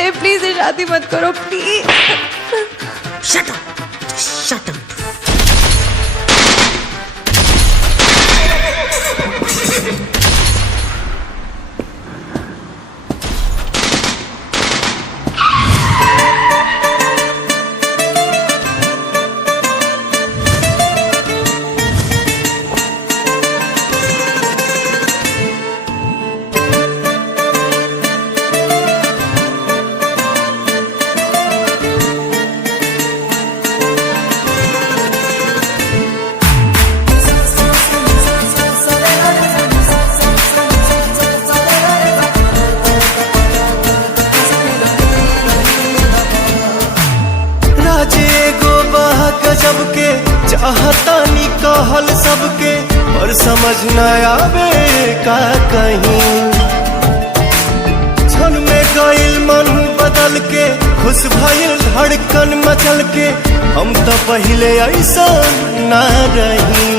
बेटे प्लीज ये शादी मत करो please. Shut up, shut up. गजब के चाहता नी कहल सबके और समझ न आवे का कहीं। क्षण में गइल मन बदल के खुश भइल धड़कन मचल के हम तो पहले ऐसा न रही।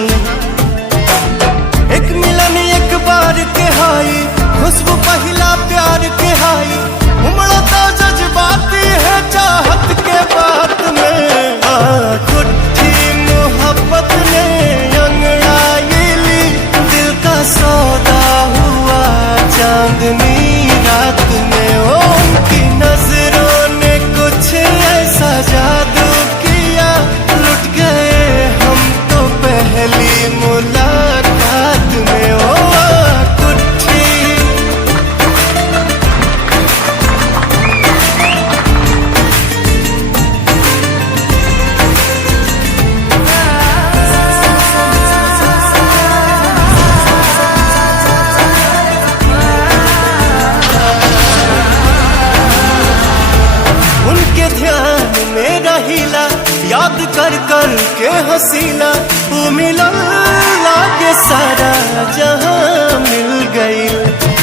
एक मिलन एक बार के हाई खुशबू पहला प्यार के हाई उमड़ता जज्बाती है चाहत के बात में। कुट्ठी मोहब्बत ने अंगड़ाई ली दिल का सौदा हुआ चांदनी रात में। उनकी नजरों ने कुछ ऐसा जादू किया लुट गए हम तो पहली मुलाकात में। ओ कुट्ठी याद कर कर के हसीला वो मिलन लागे सारा जहां मिल गई।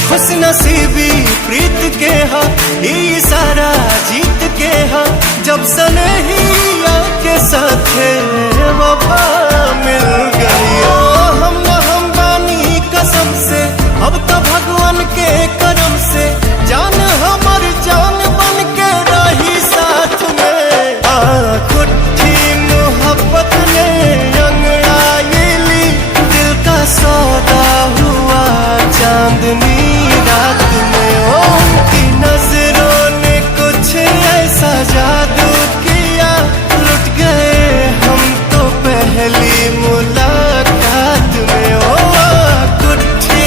खुश नसीबी प्रीत के हा ये सारा जीत के हा जब सनहिया के साथ वफा मिल गई। हम न हम बानी कसम से अब तो भगवान के करम से जान हमर जान बन के रही साथ में। कुट्ठी मोहब्बत ने अंगड़ाई ली दिल का सौदा हुआ चांदनी रात में। उनकी नजरों ने कुछ ऐसा जादू किया लुट गए हम तो पहली मुलाकात में। ओ कुट्ठी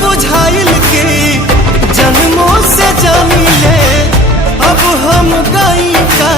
बुझाइल के जन्मों से जानी ले अब हम गई का